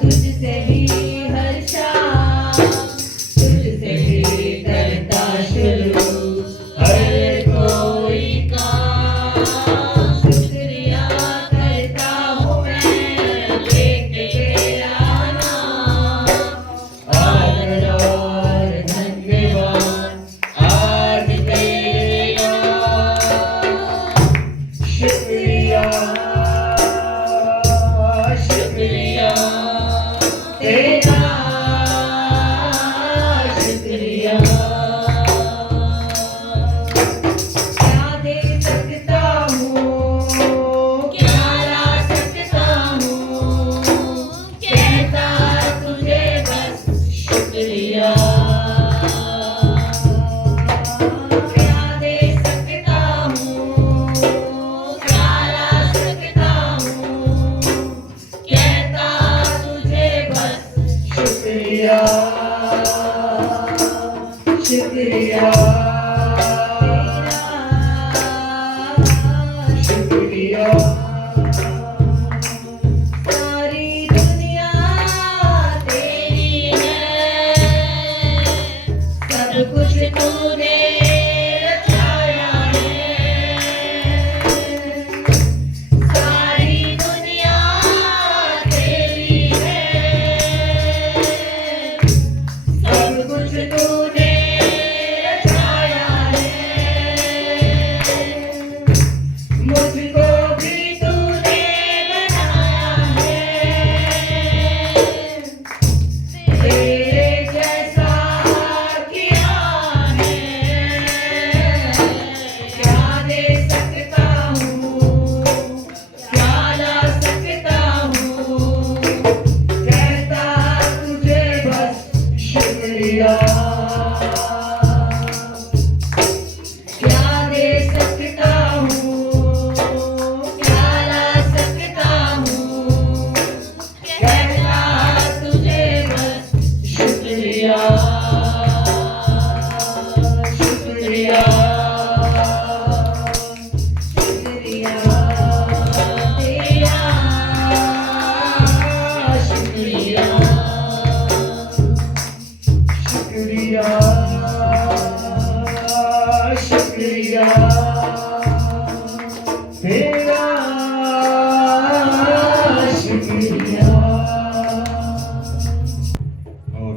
तुझसे ही हर्षा, तुझसे ही करता शुरू हर कोई काम। शुक्रिया करता हूँ मैं लेके तेरा नाम। आदर और धन्यवाद आज तेरे नाम। शुक्रिया शुक्रिया तेरा, शुक्रिया। क्या दे सकता हूँ, क्या ला सकता हूँ, कहता तुझे बस शुक्रिया। क्या दे सकता हूँ, क्या ला सकता हूँ, कहता तुझे बस शुक्रिया शुक्रिया शुक्रिया। सारी दुनिया तेरी है, सब कुछ तूने रचाया है। सारी दुनिया तेरी है, सब कुछ तूने रचाया है। मुझको भी तूने बनाया है, तेरे जैसा किया है। क्या दे सकता हूँ, क्या ला सकता हूँ, कहता तुझे बस शुक्रिया। क्या दे सकता हूँ, क्या ला सकता हूँ, कहता तुझे बस शुक्रिया शुक्रिया शुक्रिया तेरा, शुक्रिया शुक्रिया शुक्रिया तेरा, शुक्रिया। और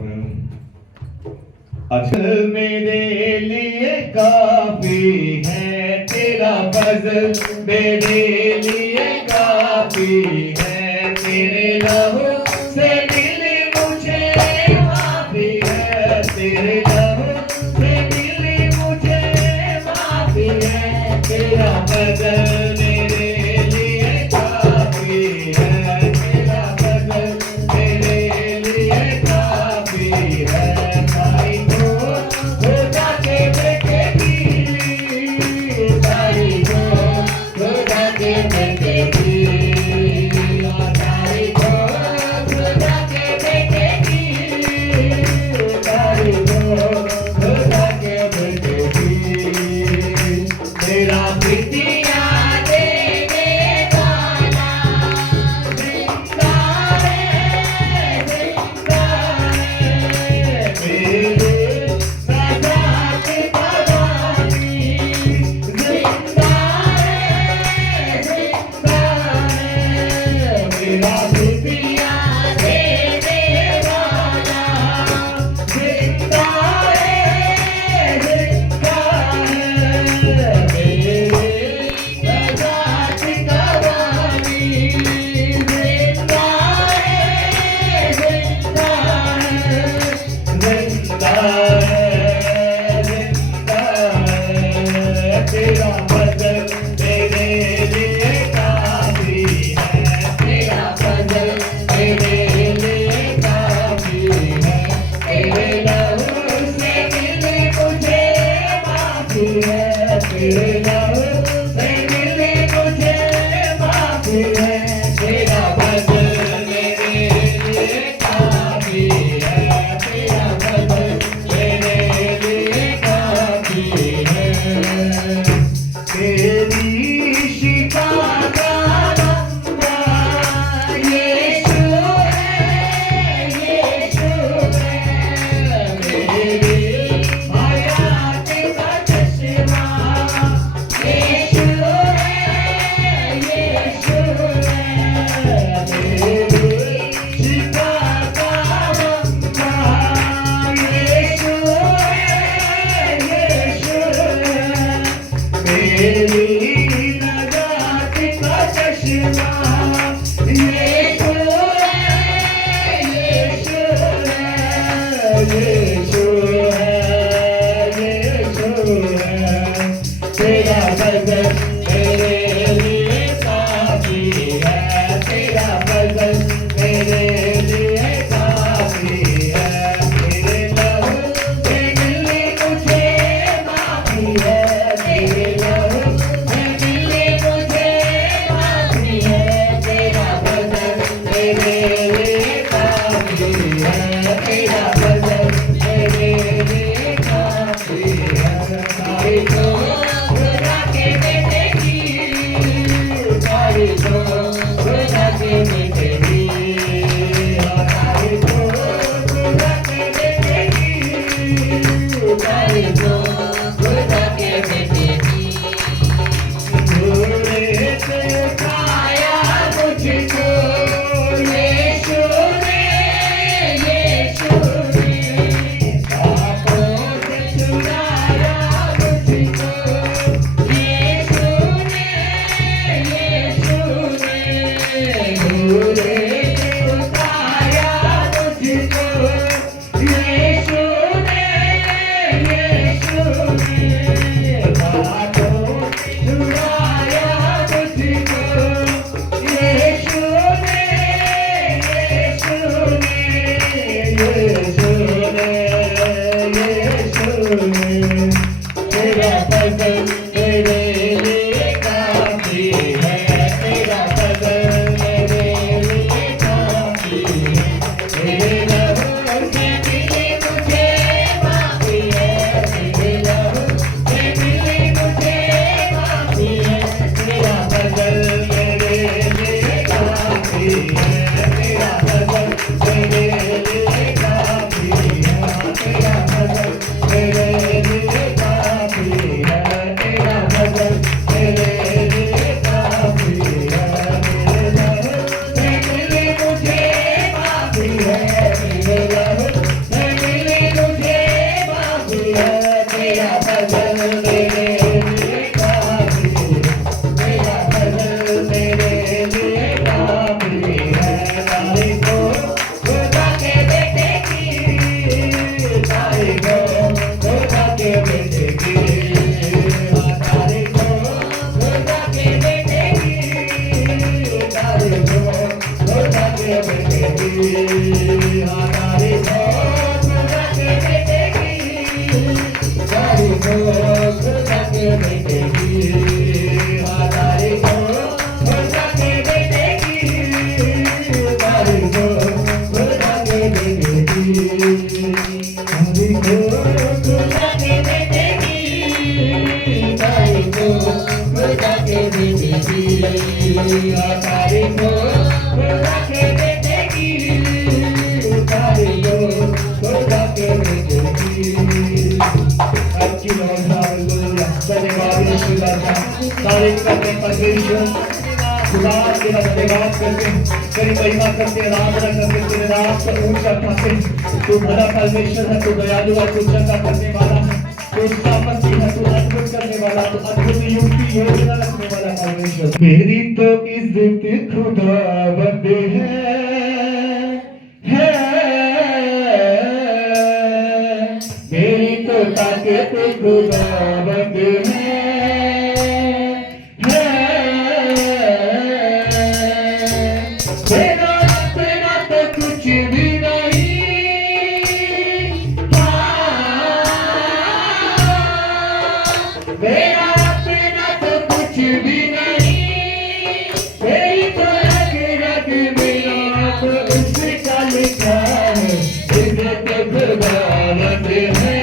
अजल मेरे लिए काफी है, तेरा फजल मेरे लिए काफी है। तेरे लहू से मिली मुझे माफी है, तेरे लहू से मिली मुझे माफी है। तेरा फजल मेरे लिए काफी है, तेरा फजल मेरे लिए काफी है। भाई को खुदा के बेटे की, भाई को खुदा के बेटे की, भाई को खुदा के बेटे की, भाई को खुदा के बेटे की। तेरा प्रीतिया देने वाला जिंदा है, जिंदा है। मेरे सजा के भवानी जिंदा है, जिंदा है। मेरा प्रीतिया देने वाला जिंदा है, जिंदा है। मेरे सजा की भवानी जिंदा है, जिंदा है। जिंदा है, जिंदा है। तेरा फजल मेरे लिए काफी है, तेरा फजल मेरे लिए काफी है। तेरे लहू से मिली मुझे माफी है, तेरे लहू से मिली मुझे माफी है। तेरा फजल मेरे लिए काफी है, तेरा फजल मेरे लिए काफी है। तेरी शिफा का रंगा यीशु है, मेरी नजात का चश्मा यीशु है, यीशु है, यीशु है, यीशु है। तेरा वजन मेरे लिए काफी है, तेरा वजन मेरे लिए काफी है। तेरे लहू से मिली मुझे माफी है, तेरे लहू से मिली मुझे माफी है। तेरा वजन मेरे लिए काफी है, तेरा वजन मेरे लिए काफी है। तारीफ हो खुदा के बेटे की, तारीफ हो खुदा के बेटे की, तारीफ हो खुदा के बेटे की, तारीफ हो खुदा के बेटे की। धूरे से उठाया मुझको यीशु ने, यीशु ने पापों से छुड़ाया मुझको यीशु ने, यीशु ने धूरे से उठाया मुझको यीशु ने, यीशु ने पापों से छुड़ाया मुझको यीशु ने, यीशु ने, यीशु ने, यीशु ने। तेरा वजन मेरे लिए काफी है, तेरा वजन मेरे लिए काफी है। तेरे लहू से मिली मुझे माफी है, तेरे लहू से मिली मुझे माफी है। तेरा वजन मेरे लिए काफी है, तेरा वजन मेरे लिए काफी है। तेरा वजन मेरे लिए काफी है, तेरा वजन मेरे लिए काफी है। तेरे लहू से मिली मुझे माफी है, तेरे लहू से मिली मुझे माफी है। तेरा वजन मेरे लिए काफी है, तेरा वजन मेरे लिए काफी है। तारीफ हो खुदा के बेटे की, तारीफ हो खुदा के बेटे की, तारीफ हो खुदा के बेटे की, तारीफ हो खुदा के बेटे की, तारीफ हो खुदा के बेटे की, तारीफ हो खुदा के बेटे की, तारीफ हो खुदा के बेटे की, तारीफ हो खुदा के बेटे की, तारीफ हो खुदा के बेटे की, तारीफ हो खुदा के बेटे की, तारीफ हो खुदा के बेटे की, तारीफ हो खुदा के बेटे की। Thank you Lord, hallelujah. धन्यवाद यीशु दाता, तारीफ करते परमेश्वर खुदा तेरा धन्यवाद करते, तेरी महिमा करते, आराधना करते, तेरे नाम को ऊंचा करते। तू भला परमेश्वर है, तू दयालु है, तू क्षमा करने वाला है, तू सामर्थी है, तू अद्भुत करने वाला, तू अद्भुत युक्ति योजना रखने वाला परमेश्वर। मेरी तो इज्जत खुदावंद है, मेरी तो ताकत खुदावंद है। मेरा अपना तो कुछ भी नहीं, मेरा अपना तो कुछ भी नहीं, मेरी तो रग में आप उसका लिखा है, इज्जत खुदावंद है।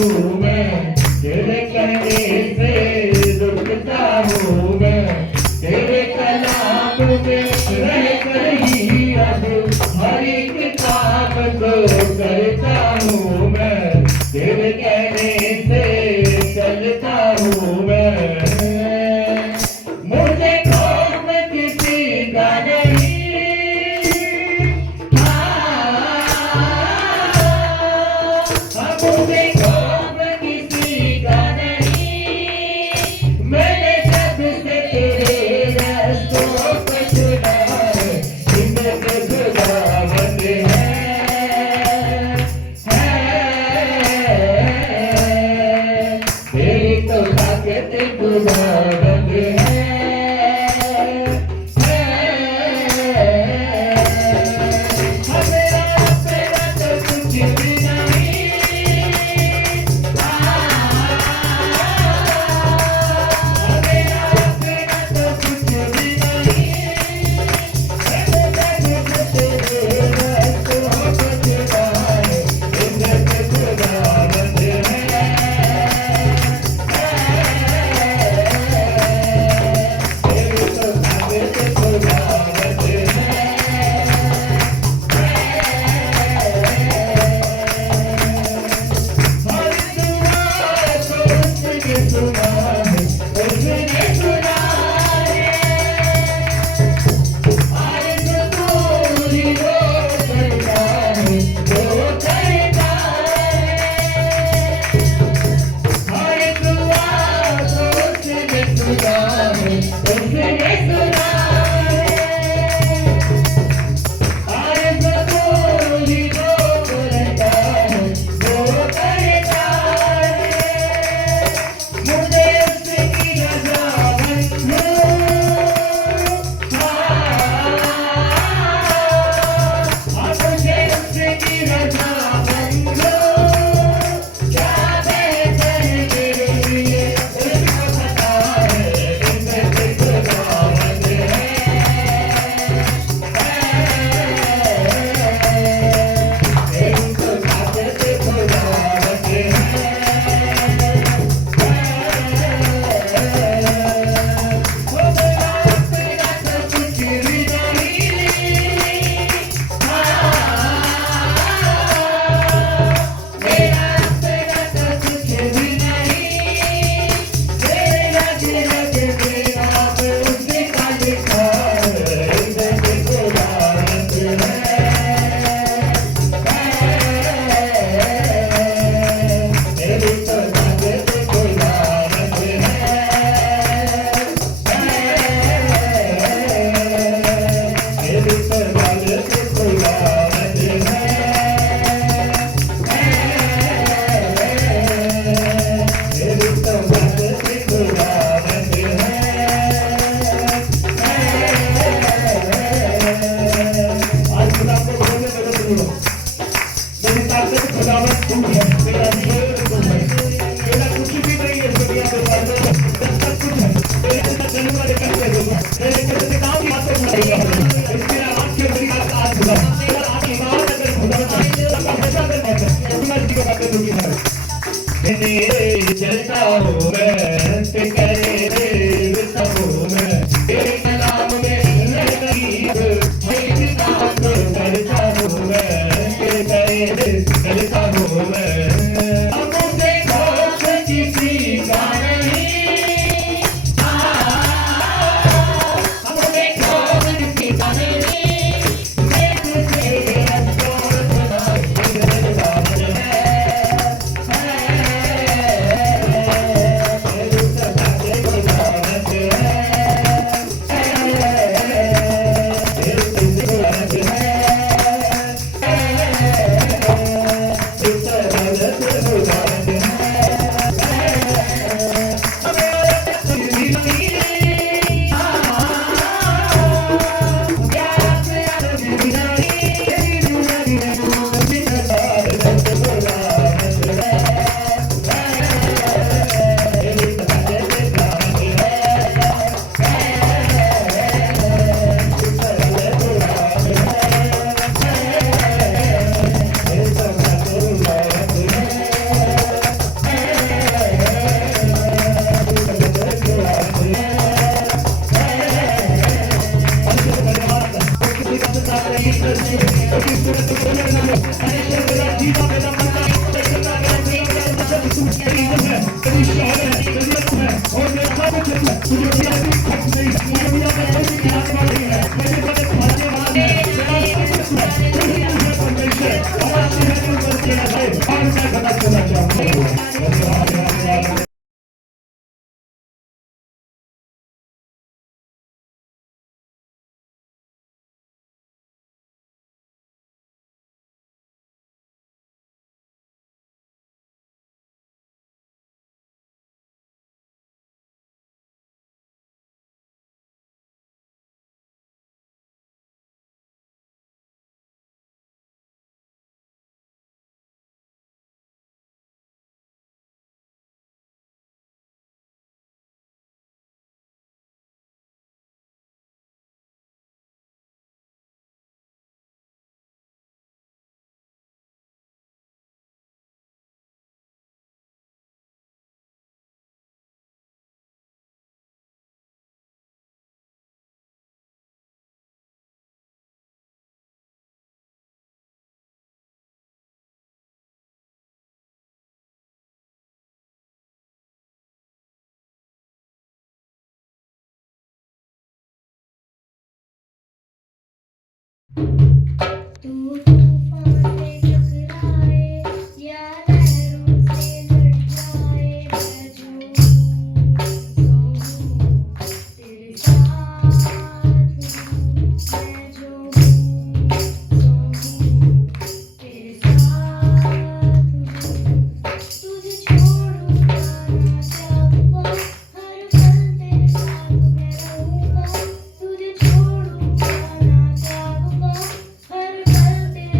हूँ मैं, तेरे कहने से रुकता हूँ मैं, तेरे कलाम में रह कर ही अब हर एक काम को करता हूँ मैं, तेरे कहने से चलता हूँ मैं। मुझे खौफ किसी का नहीं, मुझे खौफ किसी का नहीं, मैंने सबसे तेरे रास्तों को चुना है, हिम्मत खुदावंद है, तेरी तो ताकत खुदावंद है। चलता हूँ मैं, करे देता हूँ मैं, तेरे कलाम में लगी मैं काम करता हूँ मैं, तेरे चलता हूँ मैं। अब मुझे खौफ किसी का नहीं, अब मुझे खौफ किसी का नहीं, मैं तुझे तू तूफान से टकराए या लहरों से लड़ जाए मैं जो हूँ तेरे साथ हूँ मैं जो हूँ तेरे साथ हूँ तुझे छोड़ूंगा ना जाऊंगा हर पल तेरे साथ मैं रहूंगा तुझे छोड़ूंगा ना जाऊंगा हर पल तेरे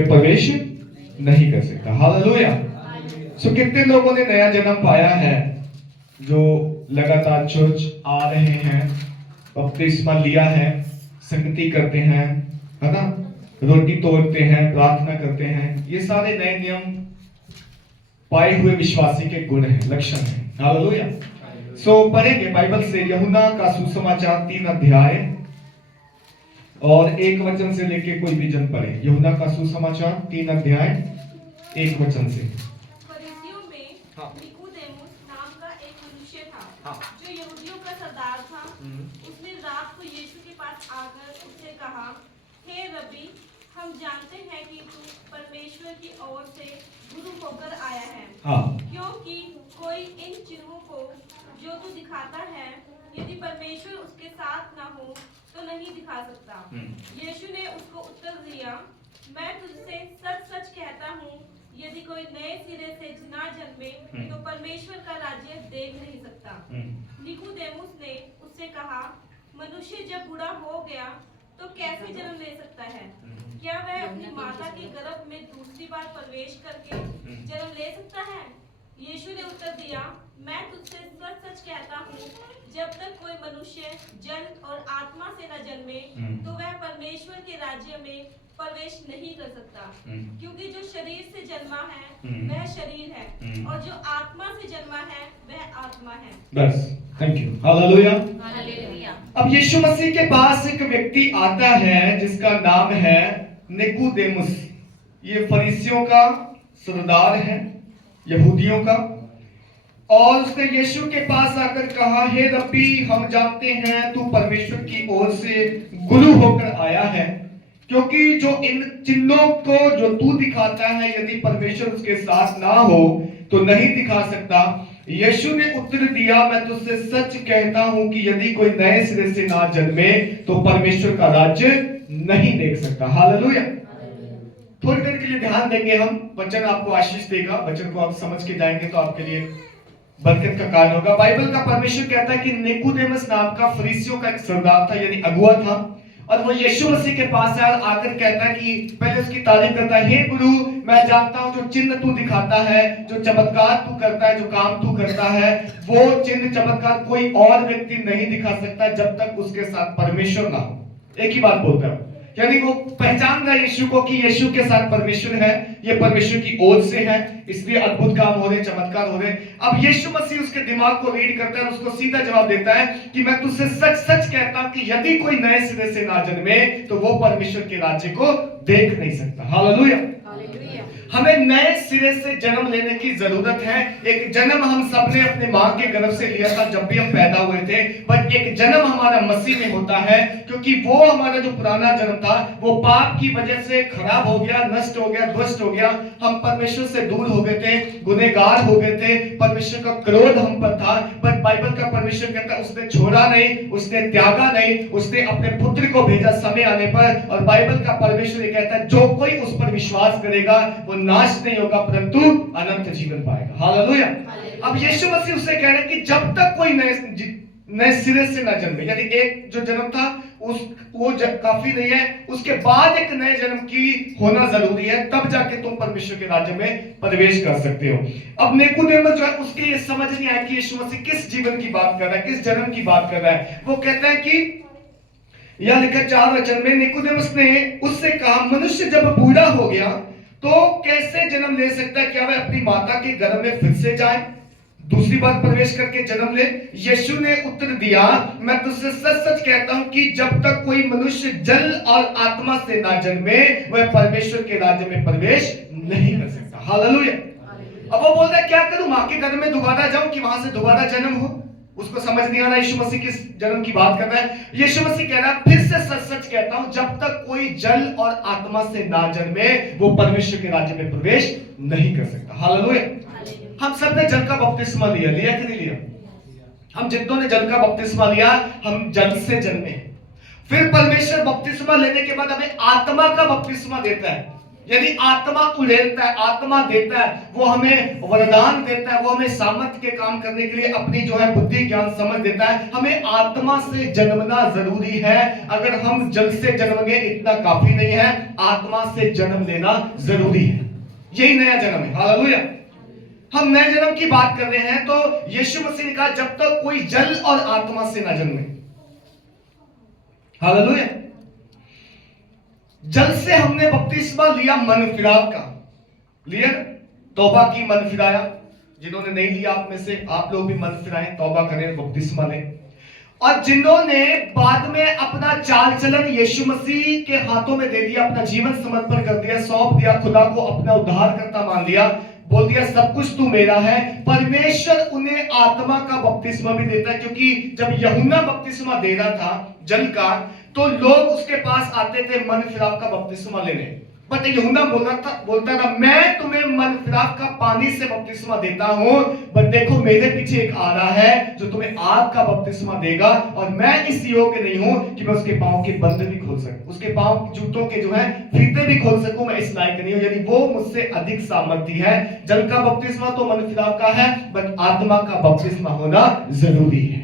में प्रवेश नहीं कर सकता। हालेलुया। सो कितने लोगों ने नया जन्म पाया है जो लगातार चर्च आ रहे हैं, बपतिस्मा लिया है, संगति करते हैं, है ना, रोटी तोड़ते हैं, प्रार्थना करते हैं। ये सारे नए नियम पाए हुए विश्वासी के गुण हैं, लक्षण हैं। हालेलुया। सो पढ़ेंगे बाइबल से यूहन्ना का सुसमाचार 3 अध्याय और 1 वचन से लेके कोई भी जन पढ़े। यूहन्ना का सुसमाचार 3 अध्याय 1 वचन से। फरीसियों में हाँ। निकोदेमुस नाम का एक मनुष्य था, हाँ। जो यहूदियों का सरदार था। उसने रात को यीशु के पास आकर उससे कहा, हे रब्बी, हम जानते हैं कि तू परमेश्वर की ओर से गुरु होकर आया है, हाँ। क्योंकि कोई इन चिन्हों को जो तू दिखाता है, यदि परमेश्वर उसके साथ न हो तो नहीं दिखा सकता। यीशु ने उसको उत्तर दिया, मैं तुझसे सच सच कहता हूँ, यदि कोई नए सिरे से ना जन्मे तो परमेश्वर का राज्य देख नहीं सकता। निकोदेमुस ने उससे कहा, मनुष्य जब बूढ़ा हो गया तो कैसे जन्म ले सकता है? क्या वह अपनी माता के गर्भ में दूसरी बार प्रवेश करके जन्म ले सकता है? यीशु ने उत्तर दिया, मैं तुझसे सच सच कहता हूँ, जब तक कोई मनुष्य जल और आत्मा से न जन्मे तो वह परमेश्वर के राज्य में प्रवेश नहीं कर सकता। क्योंकि जो शरीर से जन्मा है वह शरीर है, और जो आत्मा से जन्मा है वह आत्मा है। बस, थैंक यू। हालेलुया। हालेलुया। अब यीशु मसीह के पास एक व्यक्ति आता है जिसका नाम है निकोदेमुस। ये फरीसियों का सरदार है, यहूदियों का। और उसने यीशु के पास आकर कहा, हे रब्बी, हम जानते हैं तू परमेश्वर की ओर से गुरु होकर आया है, क्योंकि जो इन चिन्हों को जो तू दिखाता है, यदि परमेश्वर उसके साथ ना हो तो नहीं दिखा सकता। यीशु ने उत्तर दिया, मैं तुझसे सच कहता हूं कि यदि कोई नए सिरे से ना जन्मे तो परमेश्वर का राज्य नहीं देख सकता। हालेलुया। थोड़ी देर के लिए ध्यान देंगे हम, वचन आपको आशीष देगा। वचन को आप समझ के जाएंगे तो आपके लिए बरकत का कारण होगा। बाइबल का परमेश्वर कहता है कि निकोदेमुस नाम का फरीसियों का एक सरदार था, यानी अगुआ था, और वो यीशु मसीह के पास आकर कहता है कि पहले उसकी तारीफ करता है, हे गुरु, मैं जानता हूं जो चिन्ह तू दिखाता है, जो चमत्कार तू करता है, जो काम तू करता है, वो चिन्ह चमत्कार कोई और व्यक्ति नहीं दिखा सकता जब तक उसके साथ परमेश्वर ना हो। एक ही बात बोलता है, यानी वो पहचान रहा यीशु को कि यीशु के साथ परमेश्वर है, ये परमेश्वर की ओर से है, इसलिए अद्भुत काम हो रहे, चमत्कार हो रहे। अब यीशु मसीह उसके दिमाग को रीड करता है और उसको सीधा जवाब देता है कि मैं तुझसे सच सच कहता हूं कि यदि कोई नए सिरे से ना जन्मे तो वो परमेश्वर के राज्य को देख नहीं सकता। हालेलुया। हमें नए सिरे से जन्म लेने की जरूरत है। एक जन्म हम सबने अपने मां के गर्भ से लिया था जब भी हम पैदा हुए थे, पर एक जन्म हमारा मसीह में होता है, क्योंकि वो हमारा जो पुराना जन्म था वो पाप की वजह से खराब हो गया, नष्ट हो गया, ध्वस्त हो गया। हम परमेश्वर से दूर हो गए थे, गुनहगार हो गए थे, परमेश्वर का क्रोध हम पर था। पर बाइबल का परमेश्वर कहता है उसने छोड़ा नहीं, उसने त्यागा नहीं, उसने अपने पुत्र को भेजा समय आने पर। और बाइबल का परमेश्वर ये कहता है जो कोई उस पर विश्वास करेगा वो नाश नहीं होगा परंतु अनंत जीवन पाएगा। हालेलुया। अब यीशु मसीह उससे कह रहे हैं कि जब तक कोई नए सिरे से ना जन्मे, यानी एक जो जन्म था वो काफी नहीं है, उसके बाद एक नए जन्म की होना जरूरी है, तब जाके तुम परमेश्वर के राज्य में प्रवेश कर सकते हो। अब निकोदेमुस जो है उसके ये समझ नहीं आया कि यीशु मसीह किस जीवन की बात कर रहा है, किस जन्म की बात कर रहा है। वो कहता है कि यह लिखा 4 वचन में, निकोदेमुस ने उससे कहा, मनुष्य जब बूढ़ा हो गया तो कैसे जन्म ले सकता है? क्या वह अपनी माता के गर्भ में फिर से जाए, दूसरी बार प्रवेश करके जन्म ले? यीशु ने उत्तर दिया, मैं तुझसे सच सच कहता हूं कि जब तक कोई मनुष्य जल और आत्मा से ना जन्मे वह परमेश्वर के राज्य में प्रवेश नहीं कर सकता। हालेलुया। अब वो बोल रहा है क्या करूं, मां के गर्भ में दोबारा जाऊं कि वहां से दोबारा जन्म हो? उसको समझ नहीं आ रहा यीशु मसीह किस जन्म की बात कर रहा है। यीशु मसीह कह रहा है, फिर से सच सच कहता हूं, जब तक कोई जल और आत्मा से ना जन्मे वो परमेश्वर के राज्य में प्रवेश नहीं कर सकता। हालेलुया। हम सब ने जल का बपतिस्मा लिया कि नहीं लिया? हम जितनों ने जल का बपतिस्मा लिया हम जल से जन्मे। फिर परमेश्वर बपतिस्मा लेने के बाद हमें आत्मा का बपतिस्मा देता है। यदि आत्मा उड़ेलता है, आत्मा देता है, वो हमें वरदान देता है, वो हमें सामर्थ्य के काम करने के लिए अपनी जो है बुद्धि ज्ञान समझ देता है। हमें आत्मा से जन्मना जरूरी है। अगर हम जल से जन्मेंगे इतना काफी नहीं है, आत्मा से जन्म लेना जरूरी है। यही नया जन्म है। हालेलुया। हम नए जन्म की बात कर रहे हैं, तो यीशु मसीह ने कहा जब तक कोई जल और आत्मा से ना जन्मे। हालेलुया। जल से हमने बपतिस्मा लिया मन फिराव का, लिया ना? तौबा की, मन फिराया। जिन्होंने नहीं लिया आप में से, आप लोग भी मन फिराएं, तौबा करें, बपतिस्मा लें। और जिन्होंने बाद में अपना चाल चलन यीशु मसीह के हाथों में दे दिया, अपना जीवन समर्पण कर दिया, सौंप दिया, खुदा को अपना उद्धारकर्ता मान लिया, बोल दिया सब कुछ तू मेरा है, परमेश्वर उन्हें आत्मा का बपतिस्मा भी देता है। क्योंकि जब यूहन्ना बपतिस्मा दे रहा था जल का, तो लोग उसके पास आते थे मन फिराव का बपतिस्मा लेने। बट यूहन्ना बोलता था मैं तुम्हें मन फिराव का पानी से बपतिस्मा देता हूं, बट देखो मेरे पीछे एक आ रहा है जो तुम्हें आग का बपतिस्मा देगा, और मैं इस योग्य नहीं हूं कि मैं उसके पांव के बंद भी खोल सकूं, उसके पांव जूतों के जो है फीते भी खोल सकूं, मैं इस लायक नहीं हूं। यानी वो मुझसे अधिक सामर्थ्य है। जल का बपतिस्मा तो मन फिराव का है, बट आत्मा का बपतिस्मा होना जरूरी है।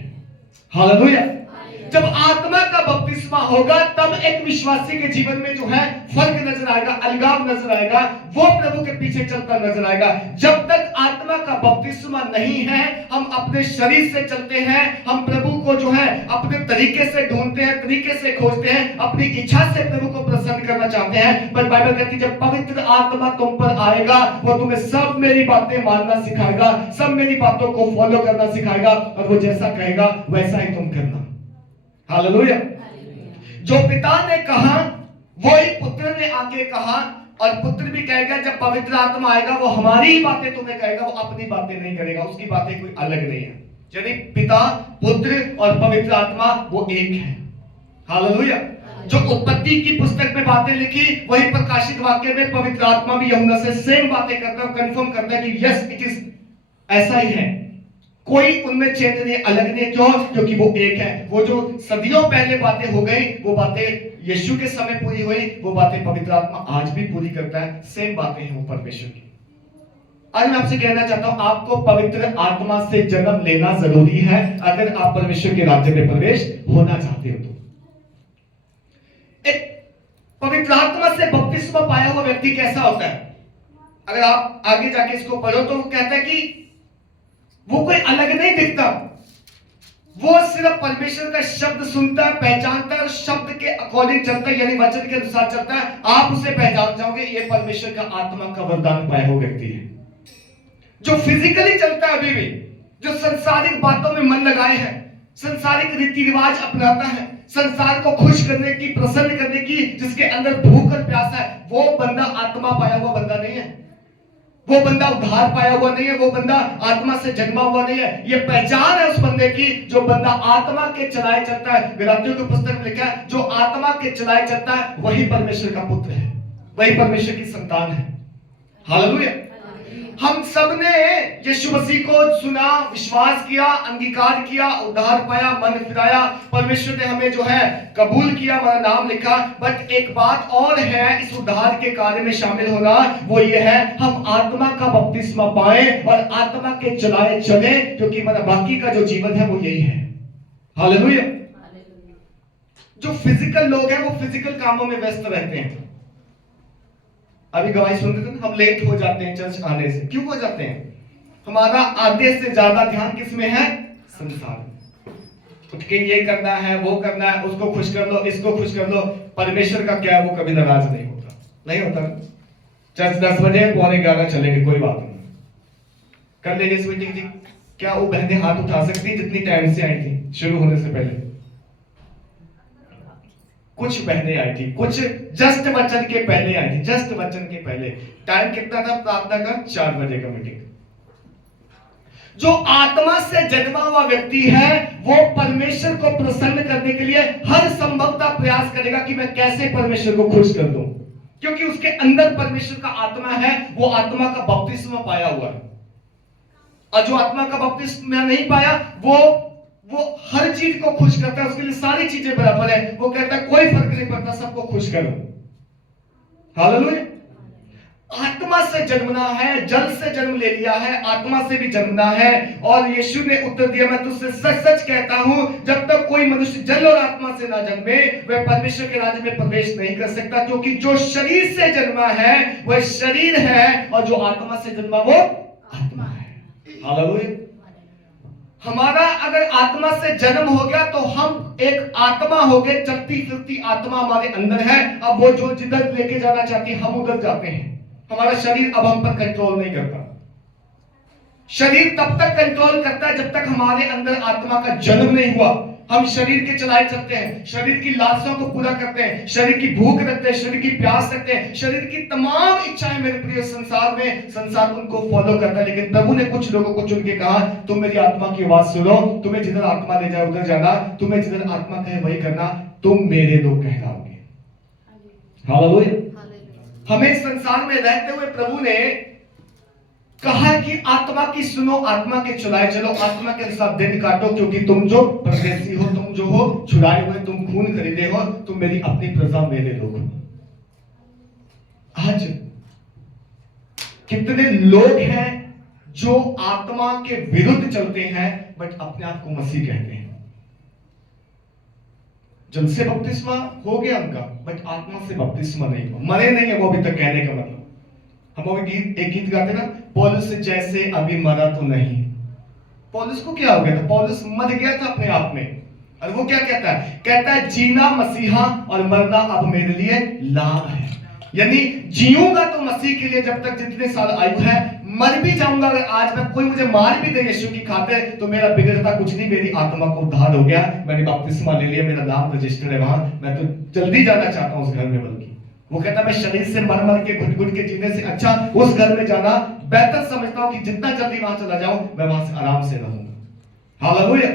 हालेलुया। जब आत्मा का बपतिस्मा होगा तब एक विश्वासी के जीवन में जो है फर्क नजर आएगा, अलगाव नजर आएगा, वो प्रभु के पीछे चलता नजर आएगा। जब तक आत्मा का बपतिस्मा नहीं है, हम अपने शरीर से चलते हैं, हम प्रभु को जो है अपने तरीके से ढूंढते हैं, तरीके से खोजते हैं, अपनी इच्छा से प्रभु को प्रसन्न करना चाहते हैं। पर बाइबल कहती है जब पवित्र आत्मा तुम पर आएगा, वो तुम्हें सब मेरी बातें मानना सिखाएगा, सब मेरी बातों को फॉलो करना सिखाएगा, और वो जैसा कहेगा वैसा ही तुम करना। हालेलुया। जो पिता ने कहा वही पुत्र ने आके कहा, और पुत्र भी कहेगा जब पवित्र आत्मा आएगा वो हमारी ही बातें तुम्हें कहेगा, वो अपनी बातें नहीं करेगा, उसकी बातें कोई अलग नहीं है। यानी पिता, पुत्र और पवित्र आत्मा वो एक है। हालेलुया। जो उत्पत्ति की पुस्तक में बातें लिखी वही प्रकाशित वाक्य में पवित्र आत्मा भी यूहन्ना से सेम बातें करता है, कंफर्म करता है कि यस इट इज ऐसा ही है, कोई उनमें चेंज नहीं, अलग नहीं। क्यों? क्योंकि वो एक है। वो जो सदियों पहले बातें हो गई, वो बातें यीशु के समय पूरी हुई, वो बातें पवित्र आत्मा आज भी पूरी करता है। सेम बातें हैं वो परमेश्वर की। आज मैं आपसे कहना चाहता हूं आपको पवित्र आत्मा से जन्म लेना जरूरी है अगर आप परमेश्वर के राज्य में प्रवेश होना चाहते हो। तो एक पवित्र आत्मा से बपतिस्मा पाया हुआ व्यक्ति कैसा होता है? अगर आप आगे जाके इसको पढ़ो तो वो कहता है कि वो कोई अलग नहीं दिखता, वो सिर्फ परमेश्वर का शब्द सुनता है, पहचानता है और शब्द के अकॉर्डिंग चलता है, यानी वचन के अनुसार चलता है। आप उसे पहचान जाओगे ये परमेश्वर का आत्मा का वरदान पाया हुआ व्यक्ति है। जो फिजिकली चलता है अभी भी, जो संसारिक बातों में मन लगाए हैं, संसारिक रीति रिवाज अपनाता है, संसार को खुश करने की, प्रसन्न करने की, जिसके अंदर भूख और प्यास है, वो बंदा आत्मा पाया हुआ बंदा नहीं है, वो बंदा उद्धार पाया हुआ नहीं है, वो बंदा आत्मा से जन्मा हुआ नहीं है। ये पहचान है उस बंदे की जो बंदा आत्मा के चलाए चलता है। गलातियों की पुस्तक में लिखा है जो आत्मा के चलाए चलता है वही परमेश्वर का पुत्र है, वही परमेश्वर की संतान है। हालेलुया। हम सब ने यीशु मसीह को सुना, विश्वास किया, अंगीकार किया, उद्धार पाया, मन फिराया, परमेश्वर ने हमें जो है कबूल किया, हमारा नाम लिखा। बट एक बात और है इस उद्धार के कार्य में शामिल होना, वो ये है हम आत्मा का बपतिस्मा पाए और आत्मा के चलाए चले, क्योंकि हमारा बाकी का जो जीवन है वो यही है। हालेलुया। जो फिजिकल लोग हैं वो फिजिकल कामों में व्यस्त रहते हैं। अभी गवाही सुन रहे थे, हम लेट हो जाते हैं चर्च आने से। क्यों हो जाते हैं? हमारा आधे से ज्यादा ध्यान किसमें है? संसार। उठ के ये करना है, वो करना है, उसको खुश कर लो, इसको खुश कर लो। परमेश्वर का क्या है वो कभी नाराज नहीं होता, नहीं होता। चर्च 10 बजे 11:15 चलेंगे, कोई बात नहीं। कर लेंगे इस मीटिंग जी। क्या वो बहनें हाथ उठा सकती जितनी टाइम से आई थी शुरू होने से पहले? कुछ बहनें आई थी, कुछ जस्ट वचन के पहले आई थी, जस्ट वचन के पहले। टाइम कितना था प्रार्थना का? 4 बजे का मीटिंग। जो आत्मा से जन्मा हुआ व्यक्ति है वो परमेश्वर को प्रसन्न करने के लिए हर संभवता प्रयास करेगा कि मैं कैसे परमेश्वर को खुश कर दूं, क्योंकि उसके अंदर परमेश्वर का आत्मा है, वो आत्मा का बपतिस्मा पाया हुआ है। और जो आत्मा का बपतिस्मा नहीं पाया वो हर चीज को खुश करता है, उसके लिए सारी चीजें बराबर है। वो कहता है कोई फर्क नहीं पड़ता, सबको खुश करो। हालेलुया। आत्मा से जन्मना है, जल से जन्म ले लिया है, आत्मा से भी जन्मना है। और यीशु ने उत्तर दिया, मैं तुझसे सच सच कहता हूं, जब तक कोई मनुष्य जल और आत्मा से ना जन्मे वह परमेश्वर के राज्य में प्रवेश नहीं कर सकता। क्योंकि जो शरीर से जन्मा है वह शरीर है, और जो आत्मा से जन्मा वो आत्मा है। हालेलुया। हमारा अगर आत्मा से जन्म हो गया तो हम एक आत्मा हो गए, चलती फिरती आत्मा हमारे अंदर है। अब वो जो जिधर लेके जाना चाहती है हम उधर जाते हैं। हमारा शरीर अब हम पर कंट्रोल नहीं करता। शरीर तब तक कंट्रोल करता है जब तक हमारे अंदर आत्मा का जन्म नहीं हुआ। हम शरीर के चलाए चलते हैं, शरीर की लालसाओं को पूरा करते हैं, शरीर की भूख रखते हैं, शरीर की प्यास रखते हैं, शरीर की तमाम इच्छाएं मेरे प्रिय संसार उनको फॉलो करता है। लेकिन प्रभु ने कुछ लोगों को चुन के कहा, तुम मेरी आत्मा की आवाज सुनो, तुम्हें जिधर आत्मा ले जाए उधर जाना, तुम्हें जिधर आत्मा कहे वही करना, तुम मेरे लोग कहलाओगे। हालेलुया। हमें संसार में रहते हुए प्रभु ने कहा कि आत्मा की सुनो, आत्मा के चुनाए चलो, आत्मा के साथ दिन काटो, क्योंकि तुम जो परदेसी हो, तुम जो हो छुड़ाए हुए, तुम खून खरीदे हो, तुम मेरी अपनी प्रजा, मेरे लोग हो। आज कितने लोग हैं जो आत्मा के विरुद्ध चलते हैं बट अपने आप को मसीह कहते हैं। जल से बपतिस्मा हो गया उनका, बट आत्मा से बपतिस्मा नहीं हुआ, मरे नहीं है वो अभी तक। कहने का मतलब हम अभी एक गीत गाते ना, पौलुस जैसे अभी मरा तो नहीं। पौलुस को क्या हो गया था? पौलुस मर गया था अपने आप में। और वो क्या कहता है? कहता है जीना मसीहा और मरना अब मेरे लिए लाभ है। यानी जीऊंगा तो मसीह के लिए जब तक जितने साल आयु है, मर भी जाऊंगा अगर आज मैं, कोई मुझे मार भी दे यीशु की खातिर, तो मेरा बिगड़ता कुछ नहीं, मेरी आत्मा को उद्धार हो गया, मैंने बपतिस्मा ले लिया, मेरा नाम रजिस्टर्ड है वहां, मैं तो जल्दी जाना चाहता हूं उस घर में। बल्कि वो कहता मैं शरीर से मर मर के घुट घुट के जीने से अच्छा उस घर में जाना बेहतर समझता हूं कि जितना जल्दी वहां चला जाऊं मैं वहां से आराम से रहूंगा। हालेलुया।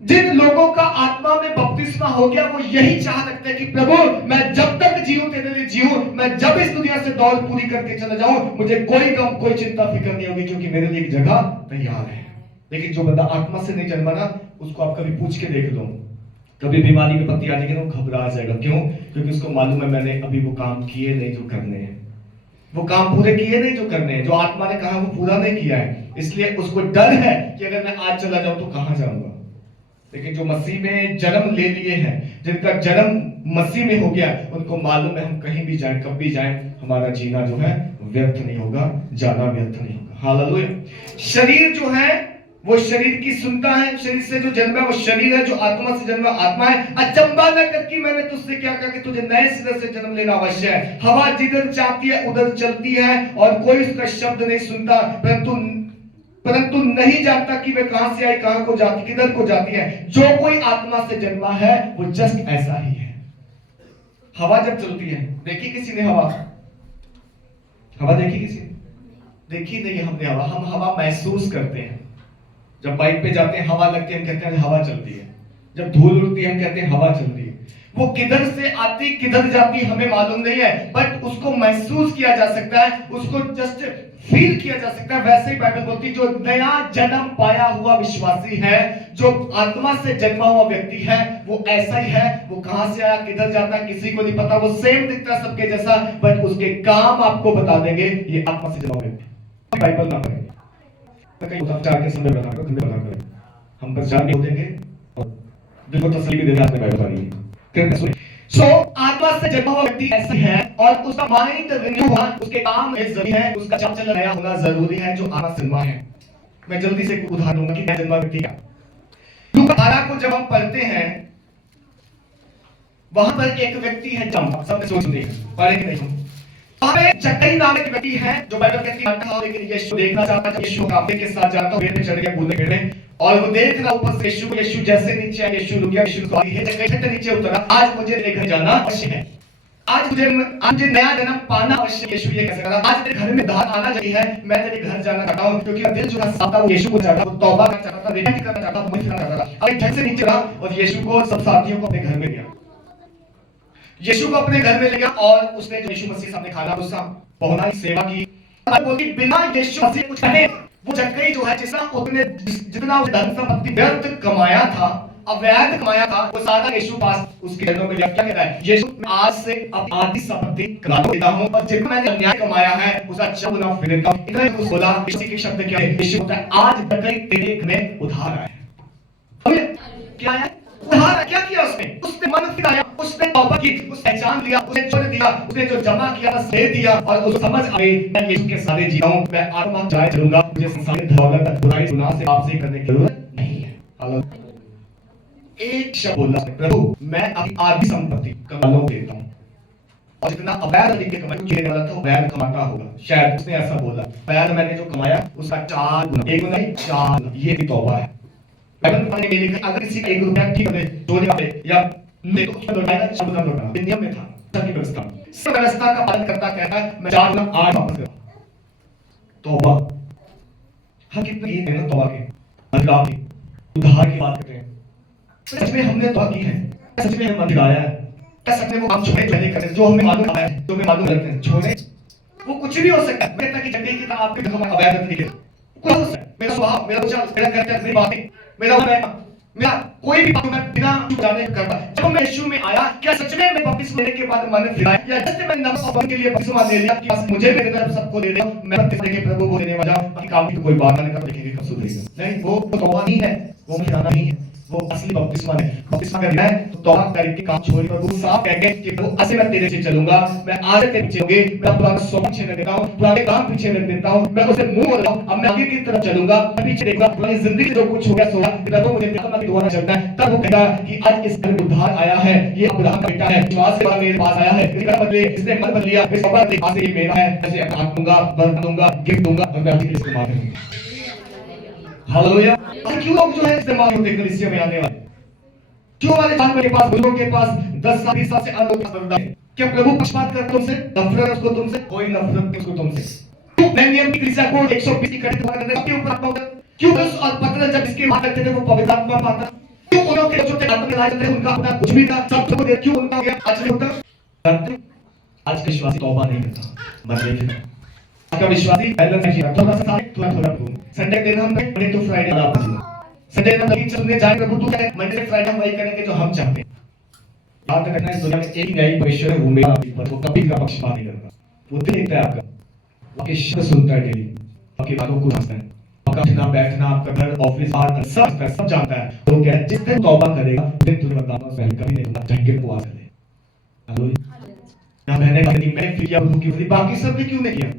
जिन लोगों का आत्मा में बपतिस्मा हो गया वो यही चाह रखते हैं कि प्रभु मैं जब तक जीऊं तेरे लिए जीऊं, मैं जब इस दुनिया से दौड़ पूरी करके चला जाऊं मुझे कोई गम कोई चिंता फिक्र नहीं होगी, क्योंकि मेरे लिए एक जगह तैयार है। लेकिन जो बंदा आत्मा से नहीं जन्मा ना, उसको आप कभी पूछ के देख लो, कभी बीमारी की पत्ती आ जाएगी ना वो घबरा जाएगा। क्यों? क्योंकि उसको मालूम है मैंने अभी वो काम किए नहीं जो करने हैं, वो काम पूरे किए नहीं जो करने हैं, जो आत्मा ने कहा वो पूरा नहीं किया है, इसलिए उसको डर है कि अगर मैं आज चला जाऊं तो कहां जाऊंगा। लेकिन जो मसीह में जन्म ले लिए हैं, जिनका जन्म मसीह में हो गया, उनको मालूम है हम कहीं भी जाएं, कब भी जाएं, हमारा जीना जो है व्यर्थ नहीं होगा, जाना व्यर्थ नहीं होगा। हालेलुया। शरीर जो है वो शरीर की सुनता है, शरीर से जो जन्मा है वो शरीर है, जो आत्मा से जन्मा आत्मा है। अचंबा न कर कि मैंने तुझसे क्या कहा कि तुझे नए सिरे से जन्म लेना अवश्य है। हवा जिधर चाहती है उधर चलती है और कोई उसका शब्द नहीं सुनता, परंतु नहीं जानता कि वह कहां से आई, कहां को जाती, किधर को जाती है। जो कोई आत्मा से जन्मा है वो जस्ट ऐसा ही है। हवा जब चलती है, देखी किसी ने हवा देखी किसी ने? देखी नहीं हमने हवा। हम हवा महसूस करते हैं। जब बाइक पे जाते हैं हवा लगती है, हम कहते हैं हवा चलती है। जब धूल उड़ती है हम कहते हैं हवा चल रही है। वो किधर से आती किधर जाती हमें मालूम नहीं है, बट उसको महसूस किया जा सकता है, उसको जस्ट फील किया जा सकता है। वैसे ही बाइबल बोलती है जो नया जन्म पाया हुआ विश्वासी है, जो आत्मा से जन्मा हुआ व्यक्ति है, वो ऐसा ही है। वो कहां से आया किधर जाता है किसी को नहीं पता, वो सेम दिखता है सबके जैसा, बट उसके काम आपको बता देंगे ये आत्मा से जन्मा व्यक्ति। बाइबल ना पढ़े कहीं उदाहरण के समय बनाकर हम बस जान देंगे और दिल को तसल्ली भी देना। आपने बाइबल पढ़ी है, कृपया सुनिए। सो आत्मा से जन्मा हुआ व्यक्ति ऐसा है और उसका माइंड रिन्यू हुआ, उसके काम जरूरी है, उसका चाल चलन नया होना जरूरी है, जो आत्मा से जन्मा है। मैं जल्दी से एक उदाहरण दूंगा कि नया जन्मा व्यक्ति क्या। लूका 12 को जब हम पढ़ते हैं वहां पर एक व्यक्ति है, सबने सोच लिया पढ़े कि नहीं। जक्कई नाम एक व्यक्ति है जो बाइबल कहती है, लेकिन यीशु देखना चाहता था, यीशु काफले के साथ जाता, पेड़ पे चढ़ गया कूदने खेलने, और वो देख रहा ऊपर से यीशु जैसे नीचे आया, यीशु रुक गया, यीशु सॉरी है जक्कई से नीचे उतरा। आज मुझे तेरे घर जाना अवश्य है, आज मुझे नया जन्म पाना अवश्य। यीशु ये कह सकता आज तेरे घर में उद्धार आना चाहिए है, मैं तेरे घर जाना चाहता हूं, क्योंकि दिल जो साफ था वो यीशु को चाहता, वो तौबा करना चाहता था, रिपेंट करना चाहता था, मुझे करना चाहता था। अब झट से नीचे रहा और यीशु को सब साथियों को अपने घर में लिया, यीशु को अपने घर में ले गया और उसने जो यीशु मसीह सामने खाना उसका पहुंचाई, सेवा की। बोलती बिना यीशु मसीह कुछ कहे वो जक्कई जो है जितना उसने धन संपत्ति व्यर्थ कमाया था अवैध कमाया था वो सारा यीशु पास उसके चरणों में क्या कहता है, यीशु मैं आज से अब आधी संपत्ति करा देता हूं और जितना मैंने अन्याय कमाया है उसका 4 गुना फिर देता हूं। इतना कुछ बोला। इसी के शब्द क्या है, यीशु बोलता है आज तक तेरे घर में उधार आया है। क्या है उधार? क्या किया उसने? उसने मन फिराया, उसने तौबा की, उसने पहचान लिया, उसने छोड़ दिया, उसने जो जमा किया था दे दिया और उसको समझ आई मैं यीशु के साथ जी रहा हूं, मैं आत्मा जाए चलूंगा, मुझे संसार में दौलत बुराई गुनाह से वापसी करने की जरूरत नहीं है। हालेलुया। एक शब्द बोला प्रभु मैं अपनी आधी संपत्ति कमालों देता हूं और जितना अवैध तरीके कमाई मुझे वाला था वैध कमाता होगा। शायद उसने ऐसा बोला वैध मैंने जो कमाया उसका 4 गुना, 1 गुना नहीं 4 गुना। ये भी तौबा है। बाइबल में लिखा अगर किसी का 1 रुपया ठीक है चोरी पे या मेरे को लौटाएगा 4 गुना लौटा। नियम में था सबकी व्यवस्था, सब व्यवस्था का पालन करता कहता है मैं 4 गुना 8 वापस करूं। तौबा। हम कितने ये मेहनत तौबा के अल्लाह की उधार की बात करते हैं। सच में हमने तौबा की है? सच में हम मन आया है? क्या सच में वो काम छोड़े नहीं करते जो हमें मालूम है, जो हमें मालूम रहते हैं छोड़े? वो कुछ भी हो सकता है। मैं कहता कि जगह की आपके देखो मैं अवैध तरीके कुछ हो सकता है। मेरा स्वभाव, मेरा विचार, मेरा करते मेरी बातें, मेरा कोई भी बात मैं बिना जाने करता। जब मैं यीशु में आया क्या सच में मैं बपतिस्मा लेने के बाद मन फिराया या जस्ट मैं नमक के लिए बपतिस्मा ले लिया कि बस मुझे मेरे तरफ सबको दे दे, मैं बपतिस्मा के प्रभु को देने वाला बाकी काम की तो कोई बात नहीं कर देखेंगे कब सुधरेगा। नहीं, वो तौबा नहीं है, वो फिराना नहीं है, वो असली बपतिस्मा है। बपतिस्मा करना है तो तौबा करके काम छोड़ प्रभु साफ कह के कि प्रभु ऐसे मैं तेरे से चलूंगा, मैं आज तेरे पीछे होंगे, मैं पुराना सौ पीछे रख देता हूं, पुराने काम पीछे रख देता हूं, मैं उसे मुंह मोड़ रहा हूं, अब मैं आगे की तरफ चलूंगा, मैं पीछे देखूंगा पुरानी जिंदगी जो कुछ हो गया सो प्रभु मुझे देखना कि दोबारा चलना है। तब वो कहता कि आज इस घर में उद्धार आया है, ये अब्राहम का बेटा है, विश्वास से मेरे पास आया है, इसका बदले इसने मन बदल लिया, इस बाबा के पास ये मेरा है, ऐसे अपना दूंगा, बरकत दूंगा, गिफ्ट दूंगा और मैं आपके लिए इस्तेमाल करूंगा। हालेलुया। और क्यों लोग जो है इस्तेमाल होते कलीसिया में आने वाले, क्यों वाले जानवर के पास, बुजुर्गों के पास 10 साल 20 साल से अनलोक है? क्या प्रभु पक्षपात करता तुमसे? नफरत उसको तुमसे? कोई नफरत नहीं उसको तुमसे। क्यों नए नियम की कलीसिया को 120 की कड़ी तुम्हारे अंदर क्यों आत्मा होता? क्यों पौलुस और पतरस जब इसकी बात करते थे वो पवित्र आत्मा पाता? क्यों उन्हों के जो आत्मा में लाए थे उनका अपना कुछ भी था सब को दे, क्यों उनका गया आज नहीं होता? करते आज का विश्वासी तौबा नहीं करता, बदले फिर आज का विश्वासी पहले से थोड़ा सा थोड़ा संडे दिन हम मंडे टू फ्राइडे वाला अपना संडे दिन नहीं चलने जाए प्रभु तू कहे मंडे से फ्राइडे हम वही करेंगे जो हम चाहते हैं। बात करना है दुनिया में एक ही न्यायी परमेश्वर है, वो मेरा पर वो कभी का पक्षपात नहीं करता। वो देखता है आपका, आपके शब्द सुनता है डेली, आपकी बातों को समझता है, आपका उठना बैठना, आपका घर ऑफिस बाहर सब जानता है। तो क्या जिस दिन तौबा करेगा दिन तुझे बताऊंगा पहले कभी नहीं बोला चाहे को आ करे। हालेलुया। मैंने कहा कि मैं फिर किया प्रभु की वजह बाकी सब ने क्यों नहीं किया?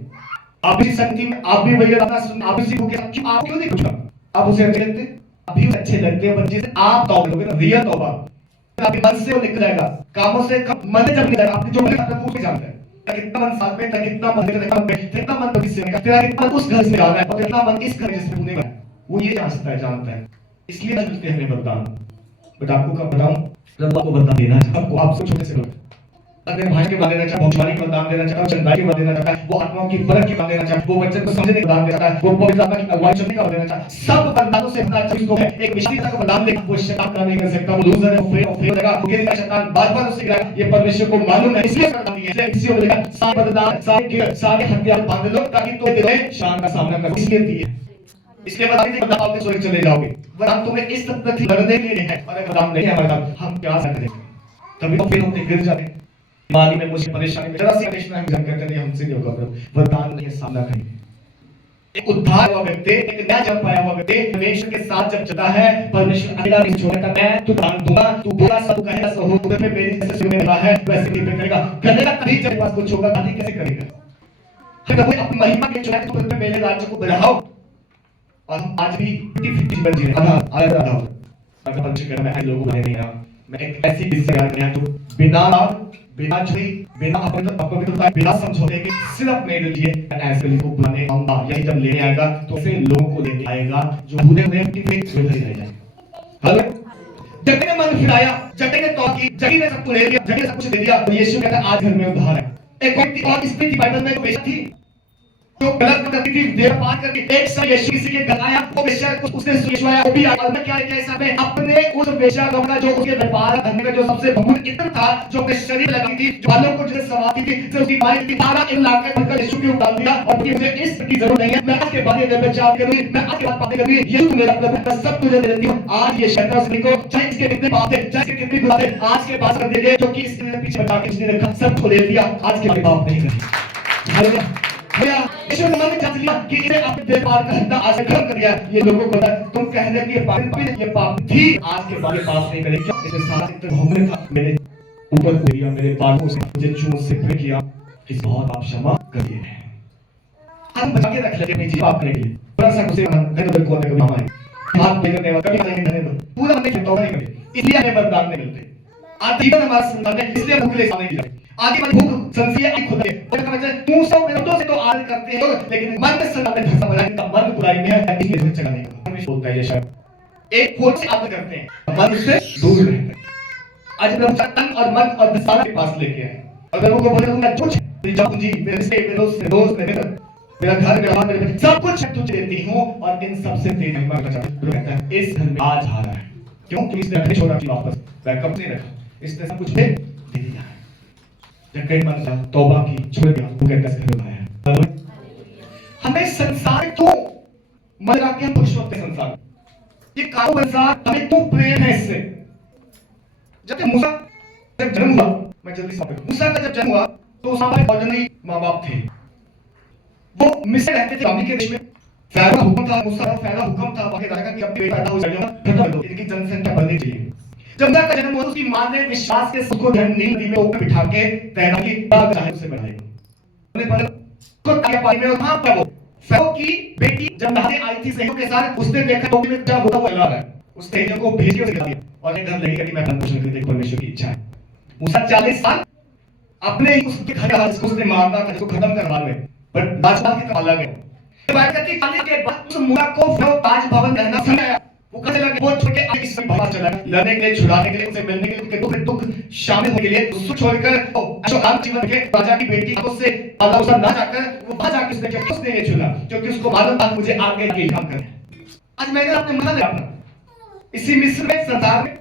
आप भी संगति में आप भी वही अपना सुन आप भी सीखोगे, क्यों आप क्यों नहीं पूछा? आप उसे अच्छे लगते, आप भी अच्छे लगते हैं बच्चे से आप तौबा करोगे ना, रियल तौबा आपके मन से वो निकल जाएगा, कामों से मन जब निकल जाएगा आपकी जो मन करता है वो जानता है। कितना मन साथ में, कितना मन कितना मन तो किससे निकल तेरा कितना उस घर से जाना है और कितना मन इस घर जिससे पुणे में वो ये जानता है जानता है। इसलिए मिलते हैं हमें वरदान। बट आपको कब बताऊं? जब आपको वरदान देना है आपको, आपसे छोटे से लोग अगर भाई के बारे में चाहे भविष्यवाणी का वरदान देना चाहता है, चंदाई के वरदान देना चाहता है, वो आत्माओं की परख के वरदान देना चाहता है, वो वचन को समझने का वरदान देता है, वो पवित्र आत्मा की अगुवाई करने का वरदान देना चाहता है, सब वरदानों से अपना चीज को है एक विशेषता का वरदान लेकर वो शैतान का नहीं कर सकता, वो लूजर है, वो फेल हो जाएगा, वो गिरेगा, शैतान बार-बार उससे गिराएगा। ये परमेश्वर को मालूम है, इसलिए वरदान दिए हैं, इसलिए बोलेगा सारे वरदान सारे हथियार बांध लो ताकि तुम दिल में शान का सामना कर इसलिए दिए। इसलिए वरदान नहीं वरदान आपके स्वर्ग चले जाओगे, वरदान तुम्हें इस तक तक लड़ने के लिए है और वरदान नहीं है वरदान हम क्या करें? कभी तो फेल होते गिर जाते बीमारी में, मुझे परेशानी में, जरा सी परेशानी हम कहते नहीं हमसे नहीं होगा प्रभु, वरदान नहीं सामना करेंगे। एक उद्धार हुआ व्यक्ति, एक नया जन्म पाया हुआ व्यक्ति परमेश्वर के साथ जब चलता है, परमेश्वर अकेला नहीं छोड़ता। मैं तू दान दूंगा, तू बोला सब कहेगा सब हो, उधर पे मेरी जैसे सुनने वाला है वैसे नहीं करेगा, करेगा तभी जब पास कुछ होगा, नहीं कैसे करेगा? जब कोई अपनी महिमा के चुनाव तो उधर मेरे राज्य को बढ़ाओ। और हम आज भी 50-50 बन जी रहे हैं, आधा अगर पंचकर्म में लोगों को नहीं रहा। मैं एक ऐसी चीज तैयार किया जो बिना चोरी, बिना अपवित्रता, बिना समझौते के सिर्फ मेरे लिए ऐसे लोगों को बुलाने आऊंगा। यही जब लेने आएगा तो ऐसे लोगों को लेने आएगा जो भूले हुए अपनी फेक हुए रह जाएंगे। हेलो, जगह ने मन फिराया, जगह ने तौबा की, जगह ने सब कुछ ले लिया, जगह ने सब कुछ दे दिया और यीशु कहता आज घर में उद्धार है। एक व्यक्ति और स्त्री थी बाइबल में, बेशक थी जो गलत करती थी, देर पार करती, एक समय यीशु किसी के घर आया, वो वेश्या उसने यीशु आया, वो भी आया, और मैं क्या किया इस में अपने उस वेश्या का जो उसके व्यापार धंधे का जो सबसे बहुमूल्य इत्र था, जो अपने शरीर लगाई थी, जो बालों को जिसे सवाती थी, जो उसकी माई की सारा इन लाख का यीशु के ऊपर डाल दिया, और मुझे इस की जरूरत नहीं है, मैं आज के बाद ये व्यभिचार करूंगी, मैं आज के बाद पाप करूंगी, यीशु मेरा प्रभु, मैं सब तुझे दे देती हूं। आज ये शैतान सभी को चाहे इसके कितने पाप थे, चाहे इसके कितनी गुनाह थे, आज के बाद कर देंगे, जो कि इसने पीछे बचा के इसने रखा सब को दे दिया, आज के बाद पाप नहीं करेंगे। हालेलुया। भैया यीशु ने मन जांच लिया कि इसे अपने देह पार का हत्या आज से खत्म कर दिया। ये लोगों को तुम कह रहे कि ये पाप थी, आज के बाद ये पाप नहीं करेंगे। इसे सारा इतना घूमने का मेरे ऊपर दिया, मेरे बालों से मुझे चूम से प्रे किया, इस बहुत आप क्षमा करिए। हम बचा के रख लेते अपनी जीवन पाप करने के लिए, थोड़ा सा गुस्से में धन दल को कभी हमारे हाथ में करने वाला कभी नहीं धन दो पूरा हमने तौबा नहीं करे, इसलिए हमें वरदान नहीं मिलते। आज जीवन हमारा संतान है, इसलिए भूख ले सामने गिरा आगे वाली भूख संसिया एक खुद है, और कहा जाए मुंह से विरोधों से तो आदर करते हो, लेकिन मन में संतान में धसा बना का मन बुराई में है, इसलिए झगड़ा नहीं करता। हमें बोलता है ये शब्द एक खोज से आदर करते हैं, मन से दूर रहते हैं। आज प्रभु तन और मन और दसारा के पास लेके आए, अगर वो बोले तो मैं कुछ मेरी पूंजी, मेरे रिश्ते, मेरे दोस्त, मेरे मित्र, मेरा घर, मेरा बाहर, मेरे सब कुछ तुझे देती हूं, और इन सब से तेरी महिमा करना चाहता हूं। प्रभु कहता है इस घर में आज आ रहा है, क्योंकि इसने अपने छोड़ा कि वापस बैकअप नहीं रखा, इसने सब कुछ दे दिया है। जब कई मन था तौबा की, छोड़ दिया, वो कहता है घर में आया। हमें संसार क्यों मन रख के हम खुश होते हैं? संसार ये कारो संसार हमें क्यों प्रेम है इससे? जब मूसा जब जन्म हुआ, मैं जल्दी से मूसा का जब जन्म हुआ तो उस समय ऑर्डिनरी माँ बाप थे, वो मिस्र रहते थे, गामी के देश में। फैरा हुक्म था, मूसा का फैरा हुक्म था बाकी राजा की अपने पैदा हो जाएगा, खत्म कर दो, इनकी जनसंख्या बढ़नी चाहिए। जब मूसा का जन्म हुआ, उसकी मां ने विश्वास के उसको नील नदी में ऊपर बिठा के तैराकी बाग चाहे उसे बनाएगा। उन्हें पहले को ताया पानी में वहां पर वो फैरो की बेटी जब नहाने आई थी सहेलियों के साथ, उसने देखा टोपी में क्या होता हुआ लगा है, उस सहेलियों को भेज के दिया और एक घर ले गई कि मैं परमेश्वर के देख परमेश्वर की इच्छा है। मूसा 40 साल अपने उसके घर का जिसको उसने मारना था, जिसको खत्म करवा में, पर राजपाल की तरह लगे। बात करती 40 के बाद उस मूसा को फैरो ताज भवन रहना समय वो कैसे लगे, वो छोड़ के आगे इस भाग चला लड़ने के लिए, छुड़ाने के लिए, उसे मिलने के लिए, उसके दुख शामिल होने के लिए, उसको छोड़कर अशोक जीवन के राजा की बेटी उससे आधा उसा ना जाकर वो वहां जाकर उसने क्या उसने ये चुना, क्योंकि उसको मालूम था मुझे आगे ये काम करना है। आज मैंने अपने मन में अपना इसी मिस्र में संसार में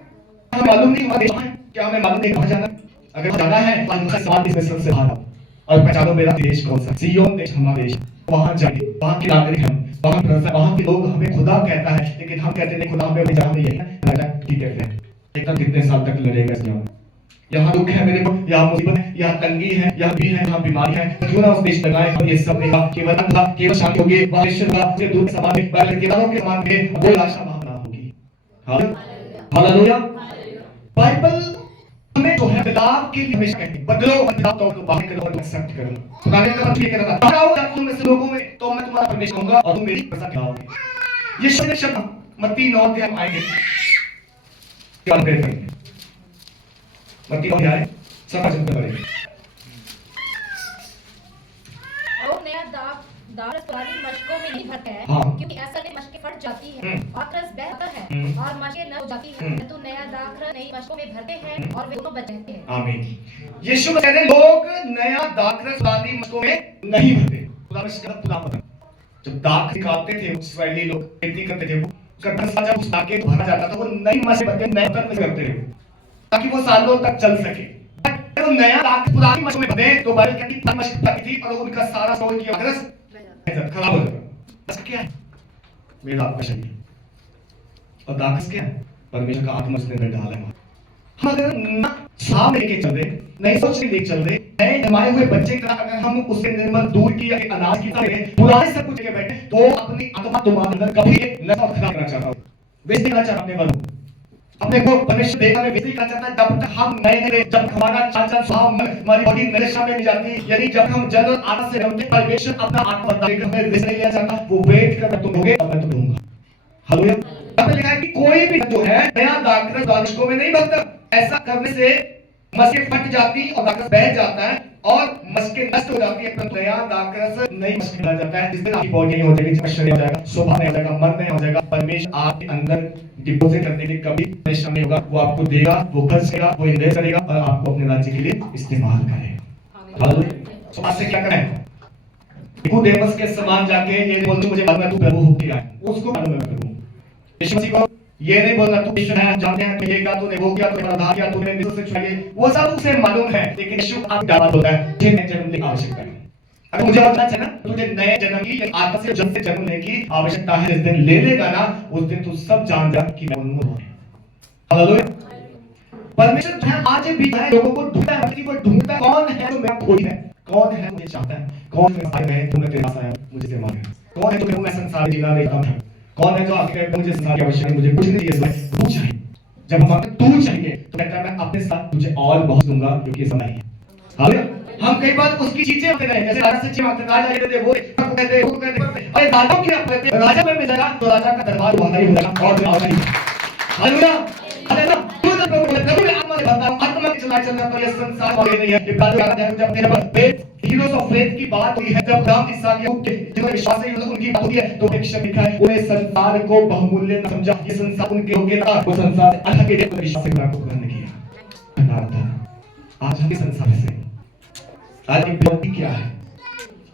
हमें मालूम नहीं हमारा देश है क्या, हमें मालूम नहीं कहां जाना, अगर जाना है तो मुझे सवाल इस मिस्र से बाहर आओ और पहचानो मेरा देश कौन सा, सिय्योन देश हमारा देश, वहां जाइए, वहां के नागरिक हम, वहां के लोग हमें खुदा कहता है, लेकिन हम कहते नहीं खुदा हमें जहाँ नहीं है राजा की कहते हैं। लेकिन कितने साल तक लड़ेगा इस जगह? यहाँ दुख है मेरे को, यहाँ मुसीबत है, यहाँ तंगी है, यहाँ भी है, यहाँ बीमारी है, क्यों ना उस देश लगाए और ये सब देखा केवल अंधा केवल शांति होगी, बारिश होगा, उसके दूर समाज में बाहर के दानों के समान में वो आशा भावना होगी। हालेलुया। बाइबल हमें जो है बदलाव के लिए हमेशा कहती है बदलो बदलाव तो बाहर करो और एक्सेप्ट करो। खुदा ने कहा ये कहता था आओ तुम में से लोगों में तो मैं तुम्हारा परमेश्वर होऊंगा और तुम मेरी प्रजा कहलाओगे। ये शब्द मत्ती 9 के हम आएंगे क्या प्रेयर करेंगे, मत्ती 9 आए सब जन करेंगे। और नया दाग पुरानी मशकों में नहीं भरता है, हाँ। क्योंकि ऐसा नहीं मशकें फट जाती है और रस बहता है और मशकें न हो जाती है, तो नया दाग नई मशकों में भरते हैं और वे दोनों बच जाते हैं। आमीन। यीशु कह रहे लोग नया दाग पुरानी मशकों में नहीं भरते। जब दाग निकालते थे इस्राएली लोग खेती करते थे, वो उसका दसा जब उस दाग के भरा जाता था वो नई मशक बन के नए बर्तन में करते थे ताकि वो सालों तक चल सके। तो नया दाग पुरानी मशक में भरे तो बाइबल कहती पुरानी मशक पकी थी और उनका सारा सोल की रस खराब हो जाता। रस क्या है? मेरा आपका शरीर। और दाग क्या है? परमेश्वर का आत्मा उसने अंदर डाला है। हम अगर ना साफ लेके चल रहे, नई सोच के लेके चल रहे, नए जमाए हुए बच्चे का अगर हम उससे निर्मल दूध की या अनाज की तरह पुराने सब कुछ लेके बैठे तो अपनी आत्मा तुम्हारे अंदर कभी नशा खराब करना चाहता हूं, बेच देना चाहता अपने मन अपने को परमेश्वर देखा में बेच करना चाहता है। जब तक हम नए नए जब हमारा चाचा साहब हमारी बॉडी नशा में नहीं जाती, यानी जब हम जनरल आदत से रहते परमेश्वर अपना आत्मा बताएगा हमें बेच नहीं लिया जाता, वो वेट कर तुम दोगे अब मैं तुम दूंगा। हालेलुया। अब लिखा है कि कोई भी जो है नया दाखरस बारिशों में नहीं बनता। ऐसा करने से मस्कें फट जाती और दाखरस बह जाता है और मस्कें नष्ट हो जाती है, परंतु नया दाखरस नई मस्कें बन जाता है। जिस दिन आपकी बॉडी नहीं हो जाएगी, शरीर हो जाएगा, स्वभाव नहीं हो जाएगा, मन नहीं हो जाएगा, परमेश्वर आपके अंदर डिपॉजिट करने के कभी परेशान नहीं होगा। वो आपको देगा, वो खर्च करेगा, वो इन्वेस्ट करेगा और आपको अपने राज्य के लिए इस्तेमाल करेगा। हालेलुया। तो आज से क्या करें? निकोदेमस के समान जाके ये नहीं बोलते मुझे मालूम है तू प्रभु हो क्या है, उसको मालूम है प्रभु। यीशु मसीह को ये नहीं बोलना तू यीशु है, जानते हैं मिलेगा, तूने वो किया, तूने उधार किया, तूने मिस्र से छुड़ाया, वो सब उसे मालूम है। लेकिन यीशु आप डाल बोलता है तुझे नए जन्म की आवश्यकता है। अगर मुझे बताना चाहिए ना तुझे नए जन्म की या आत्मा से जन्म से जन्म लेने की आवश्यकता है, जिस दिन ले लेगा ना उस दिन तू सब जान जा कि मैं उन्मुख हूं। हालेलुया। परमेश्वर जो है आज भी है लोगों को ढूंढता है, वो ढूंढता है कौन है जो मेरा कोई है, कौन है मुझे चाहता है, कौन मेरे साथ है तुमने तेरे पास आया मुझे से मांगा, कौन है जो कहूं मैं संसार जीना नहीं चाहता, कौन है जो आके कहता मुझे संसार की आवश्यकता नहीं, मुझे कुछ नहीं चाहिए, तू चाहिए। जब हम मांगते तू चाहिए तो कहता है मैं अपने साथ तुझे और बहुत दूंगा क्योंकि समय है। हालेलुया। हम कई बार उसकी चीजें मांगते हैं, जैसे राजा से चीजें मांगते हैं, राजा ये दे वो कहते अरे राजा की अपने राजा में मिलेगा तो राजा का दरबार भारी हो जाएगा और और नहीं। हालेलुया। हालेलुया। प्रभु ने आत्मा ने बताया आत्मा के चला चलना तो ये संसार वाले नहीं है। ये बात याद है जब तेरे पास फेथ हीरोज ऑफ फेथ की बात हुई है, जब अब्राहम इसहाक याकूब के जिन्होंने विश्वास है उनकी बात हुई है तो एक शब्द लिखा है उन्हें संसार को बहुमूल्य न समझा, ये संसार उनके हो गया था, वो संसार से अलग के लिए विश्वास को ग्रहण किया। आज हम इस संसार से आज की प्रवृत्ति क्या है,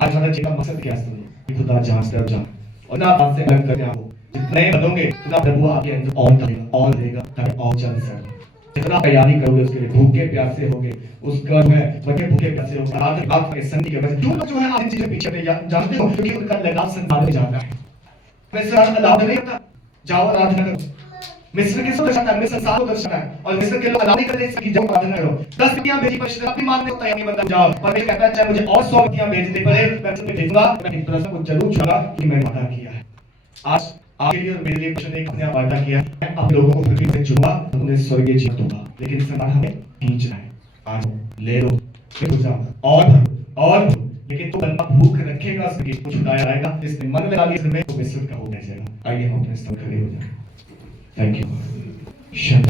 आज हमारा जीवन का मकसद क्या है, सुनिए खुदा जांचते और जान और ना बात से अलग करके आपको जितने बनोगे उतना प्रभु आपके अंदर और देगा ताकि और चल सके। जितना तैयारी करोगे उसके लिए भूखे प्यासे होगे, उसका जो है बड़े भूखे प्यासे होगे। आज बात के संधि के वजह जो जो है आप चीजें पीछे नहीं जानते हो क्योंकि उनका लगाव संसार में जाता है। वैसे अलाउड नहीं होता जाओ आराधना करो, मिस्र किसको दर्शाता है, मिस्र संसार को दर्शाता है और मिस्र के लोग अलाउ नहीं करते कि जाओ आराधना करो। 10 बिटियां भेजी पर अपनी मानने को तैयार नहीं बनता जाओ, परमेश्वर कहता है चाहे मुझे और 100 बिटियां भेजनी पड़े मैं तुम्हें भेजूंगा, मैं एक तरह से कुछ जरूर छुड़ा कि मैंने वादा किया है। आज आपके लिए और मेरे लिए कुछ नहीं अपने आप वादा किया है, मैं आप लोगों को पृथ्वी से चुनूंगा उन्हें स्वर्गीय जीवन दूंगा, लेकिन संसार हमें खींचना है। आज ले लो फिर जाओ और लेकिन तो बंदा भूख रखेगा उसकी कुछ छुड़ाया जाएगा, इसने मन लगा लिया इसमें तो मिस्र का हो जाएगा। आइए हम अपने स्थान खड़े हो जाएं। Thank you. शांत